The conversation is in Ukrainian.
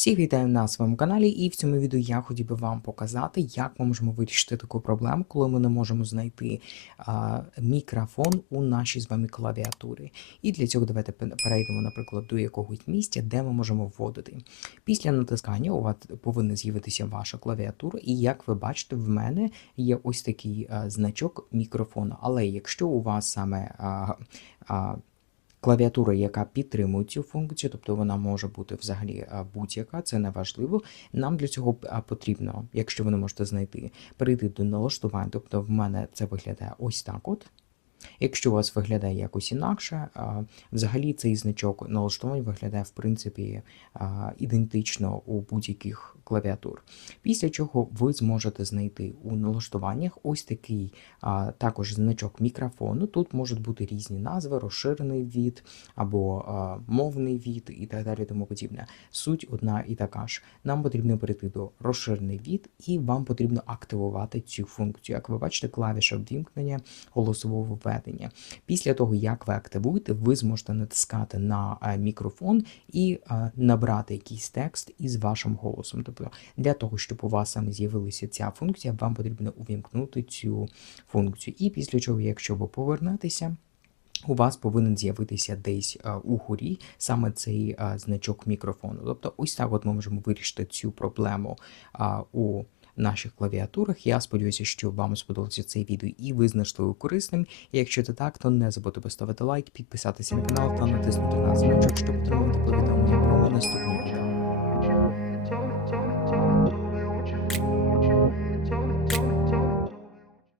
Всіх вітаю на своєму каналі, і в цьому відео я хотів би вам показати, як ми можемо вирішити таку проблему, коли ми не можемо знайти а, мікрофон у нашій з вами клавіатурі. І для цього давайте перейдемо, наприклад, до якогось місця, де ми можемо вводити. Після натискання у вас повинна з'явитися ваша клавіатура, і як ви бачите, в мене є ось такий а, значок мікрофону. Але якщо у вас саме а, а, клавіатура, яка підтримує цю функцію, тобто вона може бути взагалі будь-яка, це не важливо. Нам для цього потрібно, якщо ви не можете знайти, перейти до налаштувань. Тобто в мене це виглядає ось так от. Якщо у вас виглядає якось інакше, взагалі цей значок налаштувань виглядає в принципі ідентично у будь-яких клавіатур. Після чого ви зможете знайти у налаштуваннях ось такий а, також значок мікрофону. Тут можуть бути різні назви, розширений від або а, мовний від і так далі, тому подібне. Суть одна і така ж. Нам потрібно перейти до розширений від, і вам потрібно активувати цю функцію. Як ви бачите, клавіша ввімкнення голосового введення. Після того, як ви активуєте, ви зможете натискати на е, мікрофон і е, набрати якийсь текст із вашим голосом. Тобто, для того, щоб у вас саме з'явилася ця функція, вам потрібно увімкнути цю функцію. І після чого, якщо ви повернетеся. У вас повинен з'явитися десь е, угорі саме цей е, значок мікрофону. Тобто, ось так от ми можемо вирішити цю проблему а, у наших клавіатурах. Я сподіваюся, що вам сподобався цей відео і ви знайшли його корисним. Якщо це так, то не забудьте поставити лайк, підписатися на канал та натиснути на дзвіночок, щоб отримувати повідомлення про наступні відео.